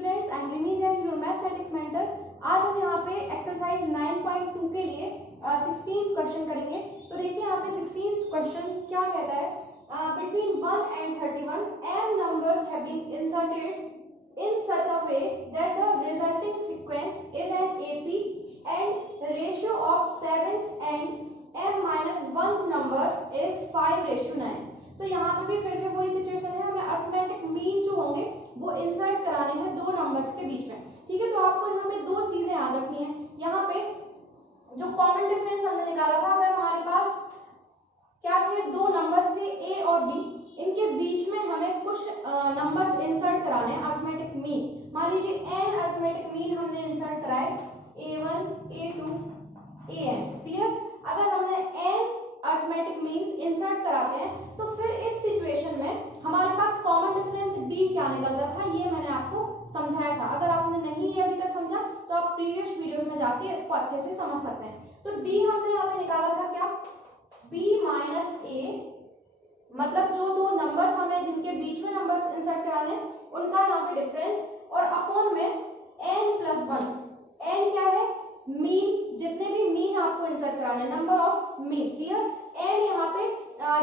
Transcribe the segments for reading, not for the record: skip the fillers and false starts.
Students, I am रिमीज and your mathematics mentor. आज हम यहाँ पे एक्सरसाइज 9.2 के लिए 16th क्वेश्चन करेंगे। तो देखिए यहाँ पे 16th क्वेश्चन क्या कहता है, between 1 and 31 m numbers have been inserted in such a way that the resulting sequence is an AP and ratio of 7th and m minus 1th numbers is 5:9। तो यहाँ पे भी फिर से वही सिचुएशन है, हमें अरिथमेटिक मीन जो होंगे वो इंसर्ट कराने हैं दो नंबर्स के बीच में। ठीक है, तो आपको यहाँ पे दो चीजें याद रखनी है। यहाँ पे जो कॉमन डिफरेंस हमने निकाला था, अगर हमारे पास क्या थे, दो नंबर्स थे ए और डी, इनके बीच में हमें कुछ नंबर्स इंसर्ट कराने हैं अरिथमेटिक मीन। मान लीजिए एन अरिथमेटिक मीन हमने इंसर्ट कराए a1 a2 an। क्लियर, अगर हमने एन अरिथमेटिक मीन्स इंसर्ट कराते हैं तो फिर इस सिचुएशन में हमारे पास कॉमन डिफरेंस डी क्या निकलता था, ये मैंने आपको समझाया था। अगर आपने नहीं ये अभी तक समझा तो आप प्रीवियस वीडियोस में जाके इसको अच्छे से समझ सकते हैं। तो डी हमने यहाँ पे निकाला था क्या, b माइनस ए, मतलब जो दो नंबर्स हमें जिनके बीच में नंबर्स इंसर्ट कराने उनका यहाँ पे डिफरेंस, और अपॉन में n प्लस 1। n क्या है, मीन, जितने भी मीन आपको इंसर्ट कराने, number of mean. Clear, n यहाँ पे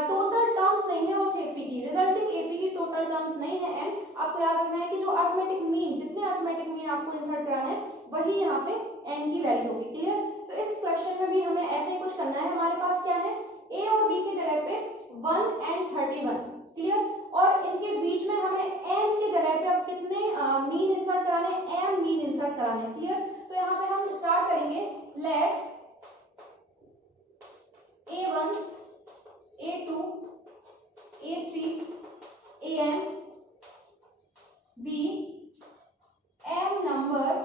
टोटल टर्म्स नहीं है उस एपी की, रिजल्टिंग एपी की टोटल टर्म्स नहीं है n। आपको याद रखना है कि जो अरिथमेटिक मीन, जितने अरिथमेटिक मीन आपको इंसर्ट कराना है वही यहाँ पे n की वैल्यू होगी। क्लियर, तो इस क्वेश्चन में भी हमें ऐसे ही कुछ करना है। हमारे पास क्या है, a और b की जगह पे 1 and 31। क्लियर, और इनके बीच में हमें n की जगह पे अब कितने मीन इंसर्ट कराने, m मीन इंसर्ट कराने। क्लियर, तो यहाँ पे हम स्टार्ट करेंगे, late a1 a2 a3 an be m numbers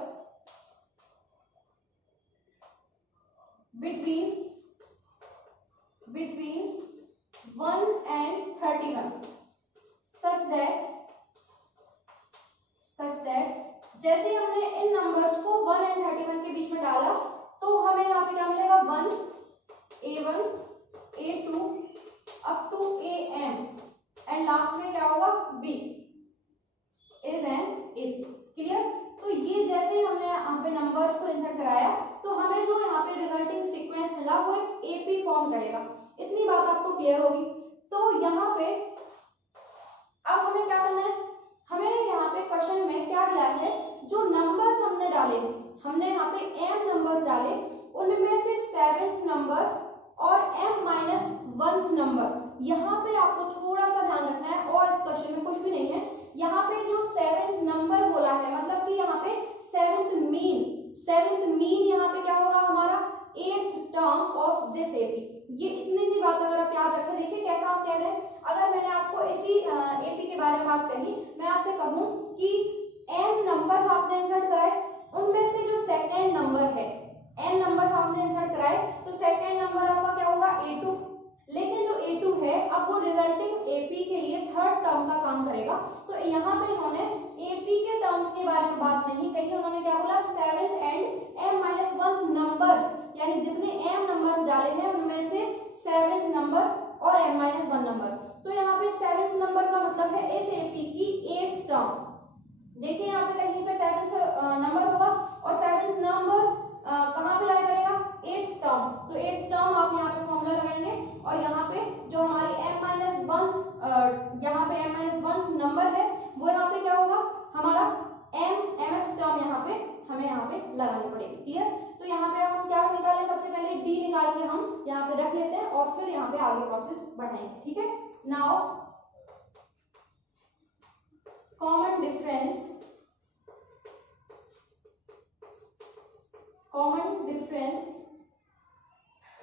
between 1 and 31 such that जैसे ही हमने इन नंबर्स को 1 and 31 के बीच में डाला तो हमें यहाँ पे क्या मिलेगा, 1 a1 a2 up to am and last में क्या होगा, b is an AP। Clear, तो ये जैसे ही हमने यहाँ पे नंबर्स को इंसर्ट कराया तो हमें जो यहाँ पे रिजल्टिंग सीक्वेंस मिला वो एक AP फॉर्म करेगा। इतनी बात आपको क्लियर होगी। तो यहाँ पे अब हमें क्या करना है, हमें यहाँ पे क्वेश्चन में क्या दिया है, जो नंबर्स हमने डाले, हमने यहाँ पे m नंबर्स डाले, उनमें से 7th नंबर और m माइनस 1th नंबर, यहाँ पे आपको थोड़ा सा ध्यान रखना है। और इस क्वेश्चन में कुछ भी नहीं है, यहाँ पे जो 7th नंबर बोला है मतलब कि यहाँ पे 7th मीन यहाँ पे क्या होगा, हमारा 8th term of this AP. ये इतनी सी बात अगर आप याद रखें, देखिए कैसा आप कह रहे हैं। अगर मैंने आपको इसी एपी के बारे में बात कही, मैं आपसे कहूं कि n नंबर्स आपने इंसर्ट कराए, उनमें से जो सेकंड नंबर है, n नंबर्स आपने इंसर्ट कराए तो सेकंड नंबर आपका क्या होगा, a2। लेकिन जो a2 है अब वो रिजल्टिंग एपी के लिए थर्ड टर्म का काम करेगा। तो यहाँ पे इन्होंने एपी के टर्म्स के बारे में बात नहीं कही, उन्होंने क्या बोला, 7th and m minus 1th numbers, यानी जितने m नंबर्स डाले हैं उनमें से 7th नंबर और m माइनस 1 नंबर। तो यहाँ पे 7th नंबर का मतलब है इस एपी की 8th टर्म। देखिए यहाँ पे कहीं पे 7th नंबर होगा और 7th नंबर कहाँ पे लाया करेगा, 8th टर्म। तो 8th टर्म आप यहाँ पे फॉर्मूला लगाएंगे और यहाँ पे जो हमारी m माइनस 1 यहाँ पे m माइनस 1 नंबर है वो यहाँ पे क्या होगा, हमारा mth टर्म यहाँ पे हमें यहाँ पे लगानी पड़ेगी। क्लियर, तो यहाँ पे हम क्या निकालें, सबसे पहले d निकाल के हम यहाँ पे रख लेते हैं और फिर यहाँ पे आगे प्रोसेस बढ़ाएंगे। ठीक है, now common difference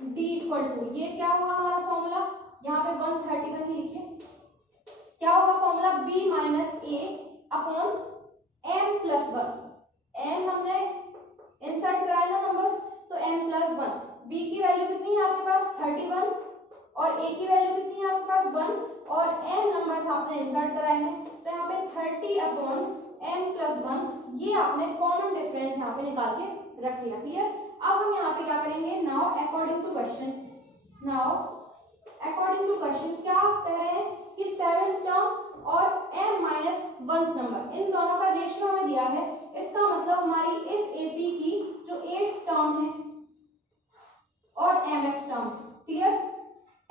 d equal to, ये क्या होगा हमारा फॉर्मूला, यहाँ पे 131 ही लिखिए। क्या होगा फॉर्मूला, b माइनस ए अपॉन m प्लस 1। m हमने इंसर्ट कराया ना नंबर्स, तो m प्लस 1। b की वैल्यू कितनी है आपके पास, 31, और a की वैल्यू कितनी है आपके पास, 1, और m नंबर्स आपने इंसर्ट कराए हैं तो यहाँ पे 30 अपॉन m प्लस 1, ये आपने कॉमन डिफरेंस यहाँ पे निकाल के रख लिया। क्लियर, अब हम यहाँ पे क्या करेंगे, now according to question, now according to question क्या कह रहे हैं कि 7th टर्म और m-1th नंबर इन दोनों का रेशियो हमें दिया है। इसका मतलब हमारी इस एपी की जो 8th टर्म है और mth term, clear,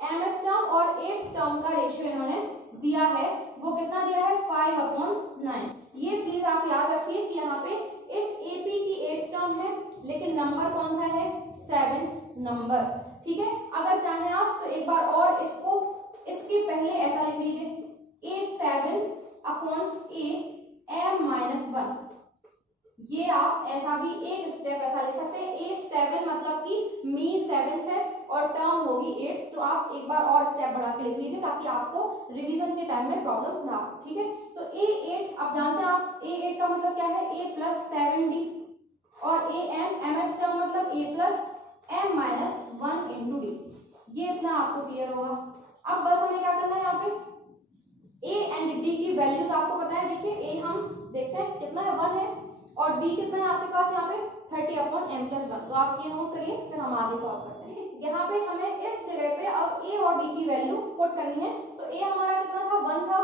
mth term और 8th टर्म का रेशियो इन्होंने दिया है, वो कितना दिया है 5/9। ये प्लीज आप याद रखिए कि यहाँ पे इस एपी की 8th टर्म है लेकिन नंबर कौन सा है 7th नंबर, ठीक है। अगर चाहें आप तो एक बार और इसको इसके पहले ऐसा लिख लीजिए A7/A m-1, ये आप ऐसा भी एक स्टेप ऐसा लिख सकते हैं। A7 मतलब कि मीन 7th है और टर्म होगी 8, तो आप एक बार और स्टेप बढ़ा के लिख लीजिए ताकि आपको रिवीजन के टाइम में प्रॉब्लम ना हो, ठीक है। तो A8 आप जानते हैं, आप A8 का मतलब क्या है A + 7D और mth टर्म मतलब A + m-1 × D, ये इतना आपको क्लियर होगा। अब बस हमें क्या करना है, यहाँ पे A एंड D की वैल्यूज आपको पता है, देखिए A हम देखते हैं कितना है 1 है और D कितना है आपके पास यहाँ पे 30/m+1, तो आप ये नोट करिए फिर हम आगे सॉल्व करते हैं। यहाँ पे हमें इस जगह पे अब A और D की वैल्यू पुट करनी है, तो A हमारा कितना था 1 था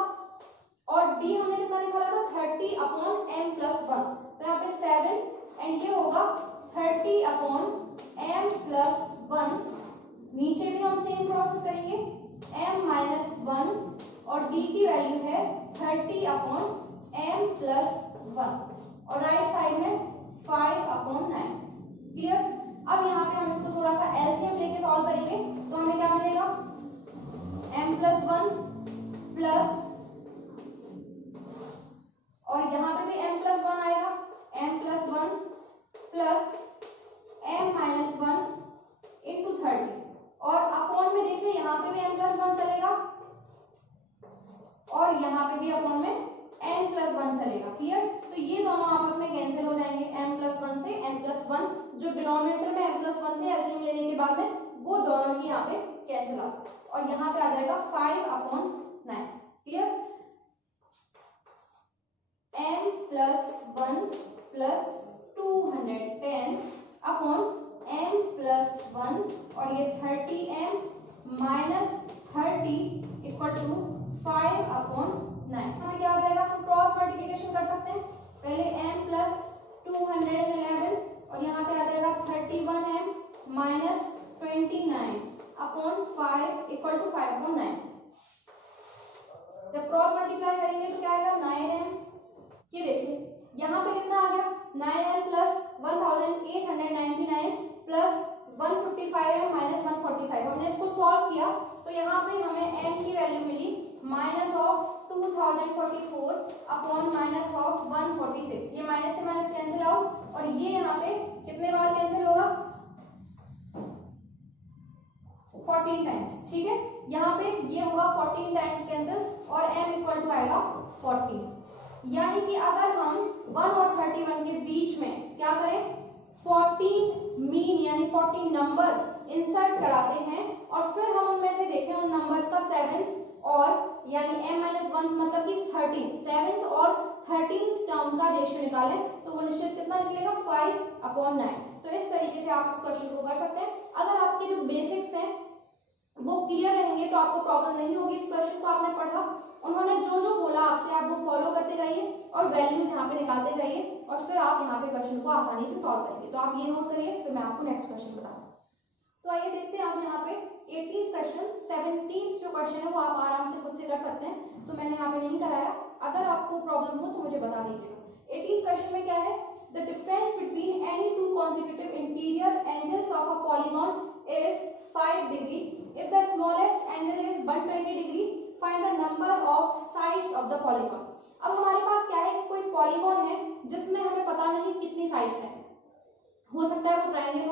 और D हमने कितना निकाला था 30/m+1, तो यहाँ पे 7 एंड ये होगा 30/m+1, नीचे भी हम सेम प्रोसेस करेंगे m-1 और D की वैल्यू है 30/m+1 और राइट साइड में 5/9, क्लियर। अब यहाँ पे हम इसको थोड़ा सा एलसीएम लेके सॉल्व करेंगे, तो हमें क्या मिलेगा m+1 प्लस और यहाँ पे भी m+1 आएगा, m+1 प्लस m-1 × 30 और अपॉन में देखिए यहाँ पे भी m+1 चलेगा और यहाँ पे भी अपॉन में m+1 चलेगा, क्लियर। तो ये दोनों आपस में कैंसिल हो जाएंगे, m+1 से m+1 जो डिनोमिनेटर में m+1 थे एलसीएम लेने के बाद में वो दोनों ही यहाँ पे कैंसिल आ और यहाँ पे आ जाएगा 5/9, clear. m+1 plus 210 upon m+1 और ये 30m -30 = 5/9, हमें क्या आ जाएगा, हम क्रॉस मल्टीप्लिकेशन कर सकते हैं। पहले m+211 और यहाँ पे आ जाएगा 31m - 29 अपॉन 5 = 5/9। जब क्रॉस मल्टीप्लाई करेंगे तो क्या आएगा 9m, ये देखिए यहाँ पे कितना आ गया 9m प्लस 1899 प्लस 155m - 145। हमने इसको सॉल्व किया तो यहाँ पे हमें m की वैल्यू मिली -2044 अपॉन -146, ये माइनस से माइनस कैंसिल आउट और ये यहाँ पे कितने बार कैंसिल होगा 14 टाइम्स, ठीक है। यहाँ पे ये होगा 14 टाइम्स कैंसिल और m = आएगा 14, यानी कि अगर हम 1 और 31 के बीच में क्या करें 14 मीन यानी 14 नंबर इंसर्ट कराते हैं और फिर हम उनमें से देखें उन नंबर्स का 7th और यानी m-1 मतलब कि 7th और 13th टर्म का रेशियो निकालें तो वो निश्चित कितना निकलेगा 5/9। तो इस तरीके से आप इस क्वेश्चन को कर सकते हैं। अगर आपके जो बेसिक्स हैं वो क्लियर रहेंगे तो आपको प्रॉब्लम नहीं होगी। इस क्वेश्चन को आपने पढ़ा, उन्होंने जो जो बोला आपसे आप वो फॉलो करते जाइए और वैल्यूज यहाँ पे निकालते जाइए और फिर आप यहाँ पे क्वेश्चन को आसानी से सॉल्व करेंगे। तो आप ये नोट करिए, फिर मैं आपको नेक्स्ट क्वेश्चन बताऊँ। तो आइए देखते हैं आप यहाँ पे 18th क्वेश्चन, 17th जो क्वेश्चन है वो आप आराम से खुद से कर सकते हैं, तो मैंने यहाँ पे नहीं कराया। अगर आपको प्रॉब्लम हो तो मुझे बता दीजिएगा। 18th क्वेश्चन में क्या है, the difference between any two consecutive interior angles of a polygon is 5 degree if the smallest angle is 120 degree find the number of sides of the polygon। अब हमारे पास क्या है, कोई पॉलीगॉन है जिसमें हमें पता नहीं कितनी साइड्स हैं, हो सकता है वो ट्रायंगल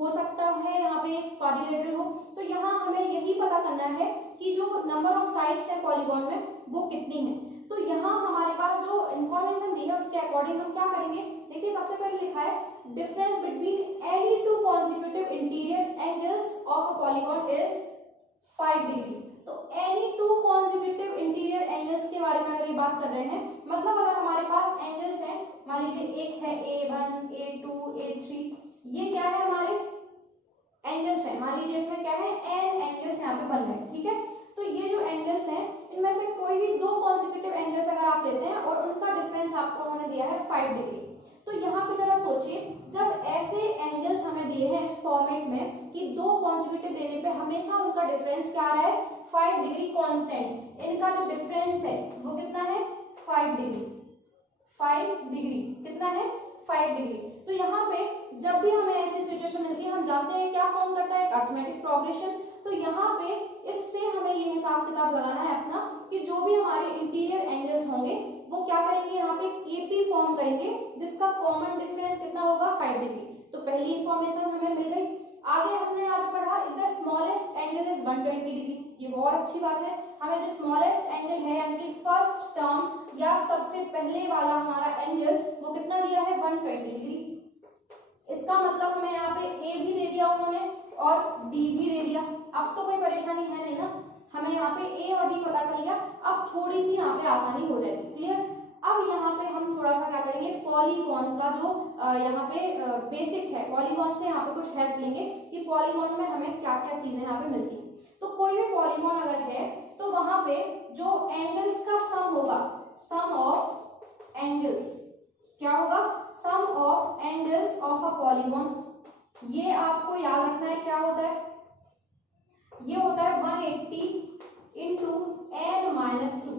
हो सकता है यहाँ पे एक क्वाड्रिलेटरल हो, तो यहाँ हमें यही पता करना है कि जो नंबर ऑफ साइड्स है पॉलीगॉन में वो कितनी है। तो यहाँ हमारे पास जो इंफॉर्मेशन दी है उसके अकॉर्डिंग हम क्या करेंगे, देखिए सबसे पहले लिखा है difference between any two consecutive interior angles of a polygon is 5 degree. तो any two consecutive interior angles के बारे में अगर ये बात कर रहे हैं, मतलब अगर हमारे पास एंगल्स हैं, मान लीजिए एक है A1 A2 A3, ये क्या है हमारे एंगल्स हैं, मान लीजिए इसमें क्या है एन एंगल्स यहाँ पे बन रहे हैं, ठीक है। तो ये जो एंगल्स हैं इनमें से कोई भी दो कॉन्सेक्यूटिव एंगल्स अगर आप लेते हैं और उनका डिफरेंस आपको उन्होंने दिया है 5 डिग्री, तो यहाँ पे जरा सोचिए जब ऐसे एंगल्स हमें दिए हैं इस फॉर्मेट में कि दो कॉन्सेक्यूटिव देने पे हमेशा उनका डिफरेंस क्या आ रहा है 5 डिग्री कांस्टेंट, इनका जो डिफरेंस है वो कितना है 5 डिग्री, 5 डिग्री कितना है 5 डिग्री। तो यहाँ पे जब भी हमें ऐसी सिचुएशन मिलती है हम जानते हैं क्या फॉर्म करता है अरिथमेटिक प्रोग्रेशन। तो यहाँ पे इससे हमें ये हिसाब किताब लगाना है अपना कि जो भी हमारे इंटीरियर एंगल्स होंगे वो क्या करेंगे यहाँ पे एपी फॉर्म करेंगे जिसका कॉमन डिफरेंस कितना होगा 5 डिग्री। तो पहली इंफॉर्मेशन हमें मिल गई। आगे हमने यहाँ पे पढ़ा the smallest angle is 120 degree, ये बहुत अच्छी बात है। हमें जो स्मॉलेस्ट एंगल है यानी कि फर्स्ट टर्म या सबसे पहले वाला हमारा एंगल वो कितना दिया है 120 डिग्री। इसका मतलब हमें यहाँ पे ए भी दे दिया उन्होंने और डी भी दे दिया। अब तो कोई परेशानी है नहीं ना, हमें यहाँ पे ए और डी पता चल गया। अब थोड़ी सी यहाँ पे आसानी हो जाएगी, क्लियर। अब यहाँ पे हम थोड़ा सा क्या करेंगे पॉलीगॉन का जो यहाँ पे बेसिक है, पॉलीगॉन से यहाँ पे कुछ हेल्प लेंगे कि पॉलीगॉन में हमें क्या क्या चीजें यहाँ पे मिलती है। तो कोई भी पॉलीगॉन अगर है तो वहां पे जो एंगल्स का सम होगा, सम ऑफ एंगल्स क्या होगा, sum of angles of a polygon, ये आपको याद रखना है क्या होता है, ये होता है 180 इंटू एन माइनस 2।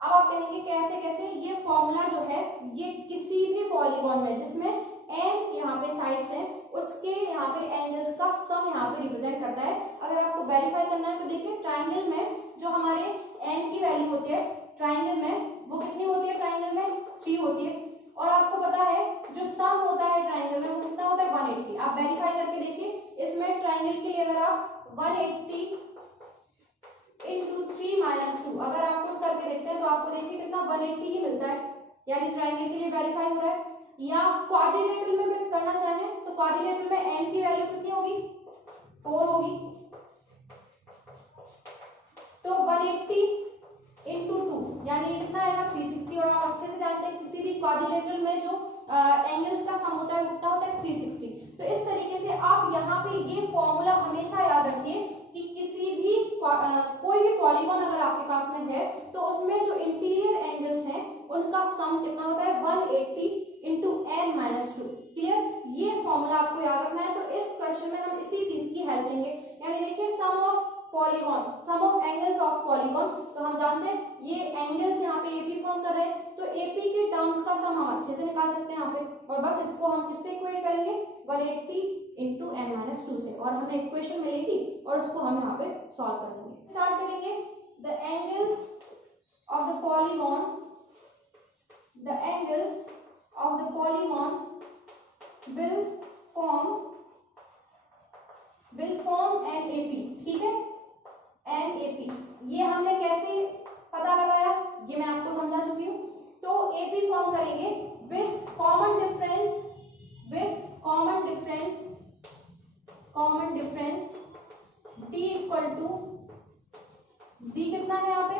अब आप कहेंगे कैसे कैसे, ये फॉर्मूला जो है ये किसी भी पॉलीगॉन में जिसमें एन यहाँ पे साइड्स हैं उसके यहाँ पे एंगल्स का सम यहाँ पे रिप्रेजेंट करता है। अगर आपको वेरीफाई करना है तो देखिए ट्राइंगल में जो हमारे एन की वैल्यू होती है ट्राइंगल में वो कितनी होती है, ट्राइंगल में 3 होती है और आपको पता है जो सम होता है ट्राइंगल में वो कितना होता है 180। आप वेरीफाई करके देखिए इसमें ट्राइंगल के लिए अगर आप 180 इंटू 3 माइनस 2 अगर आप पुट करके देखते हैं तो आपको देखिए कितना 180 ही मिलता है, यानी ट्राइंगल के लिए वेरीफाई हो रहा है। या क्वाड्रिलेटरल में भी करना चाहें तो क्वाड्रिलेटरल में एन की वैल्यू कितनी होगी 4 होगी, तो 180 इंटू 2 यानी कितना आएगा 360। और आप अच्छे से जानते हैं किसी भी क्वाड्रिलेटरल में जो एंगल्स का सम होता है वो कितना होता है 360। तो इस तरीके से आप यहाँ पे ये फॉर्मूला हमेशा याद रखिए कि किसी भी कोई भी पॉलीगॉन अगर आपके पास में है तो उसमें जो इंटीरियर एंगल्स हैं उनका सम कितना होता है 180 इंटू एन माइनस 2, क्लियर। ये फॉर्मूला आपको याद रखना है। तो इस क्वेश्चन में हम इसी चीज की हेल्प लेंगे, यानी देखिए sum of polygon, sum of angles of polygon, तो हम जानते हैं ये एंगल्स यहाँ पे एपी फॉर्म कर रहे हैं तो एपी के टर्म्स का सम हम अच्छे से निकाल सकते हैं यहाँ पे। और बस इसको हम किससे इक्वेट करेंगे 180 इंटू एन माइनस 2 से, और हमें इक्वेशन मिलेगी और उसको हम यहाँ पे सॉल्व कर लेंगे। स्टार्ट करेंगे the angles of the polygon, the angles of the polygon will form an AP, ठीक है एन एपी। ये हमने कैसे पता लगाया ये मैं आपको समझा चुकी हूँ। तो एपी फॉर्म करेंगे with common difference D equal to, D कितना है यहाँ पे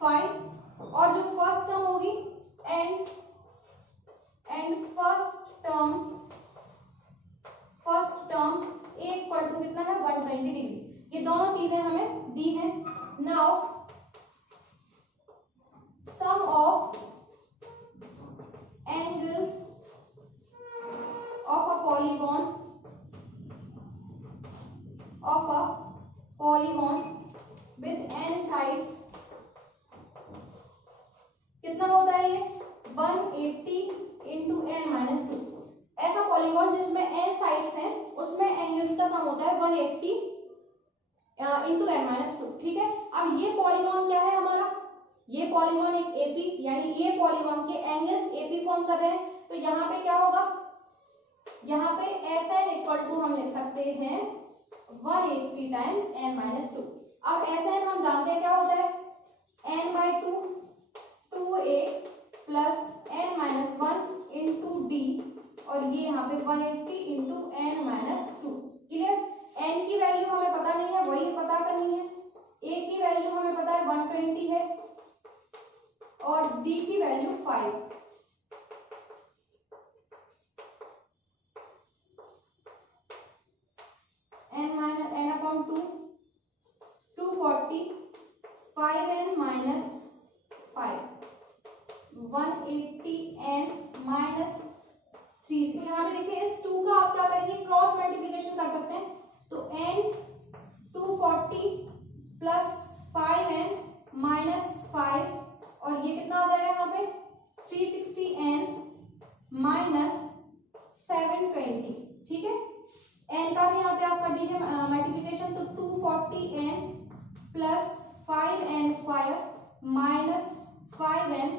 5 और जो फर्स्ट टर्म होगी and first term A equal to कितना है 120 डिग्री। ये दोनों चीजें हमें दी हैं। Now sum of angles of a polygon with n sides कितना होता है ये 180 इंटू एन माइनस 2। ऐसा पॉलीगॉन जिसमें n साइड्स हैं उसमें एंगल्स का सम होता है 180 इंटू एन माइनस 2, ठीक है। अब ये पॉलीगॉन क्या है हमारा, ये पॉलीगॉन एक एपी, यानी ये पॉलीगॉन के एंगल्स एपी फॉर्म कर रहे हैं। तो यहाँ पे क्या होगा, यहाँ पे SN इक्वल टू हम लिख सकते हैं 180 टाइम्स n माइनस 2। अब SN हम जानते हैं क्या होता है n by 2 2a plus n minus 1 into डी, और ये यहाँ पे 180 into N minus 2, clear. n की वैल्यू हमें पता नहीं है, वही पता करनी है। a की वैल्यू हमें पता है 120 है और d की वैल्यू 5। 180n minus 360। यहाँ पे देखिए इस 2 का आप क्या करेंगे, क्रॉस मल्टीप्लीकेशन कर सकते हैं। तो n 240 प्लस 5n माइनस 5 और ये कितना आ जाएगा यहाँ पे 360n माइनस 720। ठीक है, n का भी यहाँ पे आप कर दीजिए मल्टीप्लीकेशन। तो 240n plus 5n square minus 5n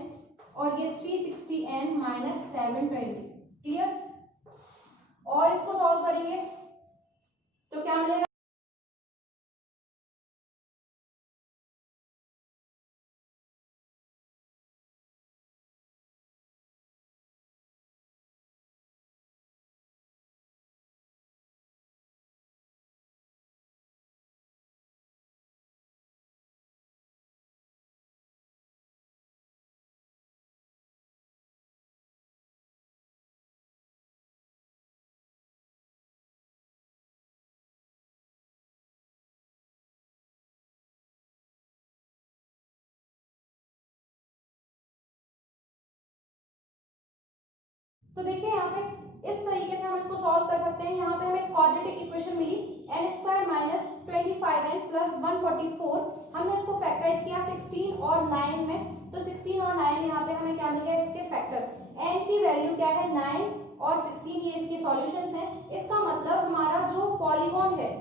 और ये 360n माइनस 720। क्लियर। और इसको सॉल्व करेंगे तो क्या मिलेगा, तो देखिए यहाँ पे इस तरीके से हम इसको सॉल्व कर सकते हैं। यहाँ पे हमें क्वाड्रेटिक इक्वेशन मिली n square minus 25n plus 144। हमने इसको फैक्टराइज किया 16 और 9 में। तो 16 और 9 यहाँ पे हमें क्या मिल गया, इसके फैक्टर्स। n की वैल्यू क्या है 9 और 16, ये इसके सॉल्यूशंस हैं। इसका मतलब हमारा जो पॉलीगॉन है,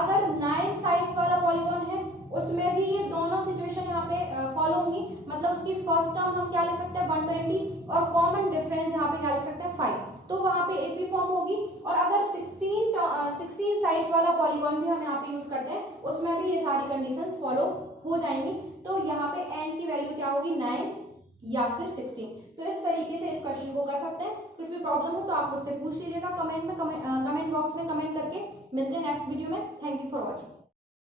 अगर 9 साइड्स वाला पॉलीगॉन है उसमें भी ये दोनों सिचुएशन यहाँ पे फॉलो होंगी। मतलब उसकी फर्स्ट टर्म हम क्या लिख सकते हैं 120 और कॉमन डिफरेंस यहाँ पे क्या लिख सकते हैं 5, तो वहां पे एपी फॉर्म होगी। और अगर 16 साइड्स वाला पॉलीगॉन भी हम यहाँ पे यूज करते हैं उसमें भी ये सारी कंडीशंस फॉलो हो जाएंगी। तो यहाँ पे n की वैल्यू क्या होगी 9 या फिर 16। तो इस तरीके से इस क्वेश्चन को कर सकते हैं। कुछ भी प्रॉब्लम हो तो आप मुझसे पूछ लीजिएगा कमेंट में, कमेंट बॉक्स में कमेंट करके। मिलते हैं नेक्स्ट वीडियो में। Thank you for watching.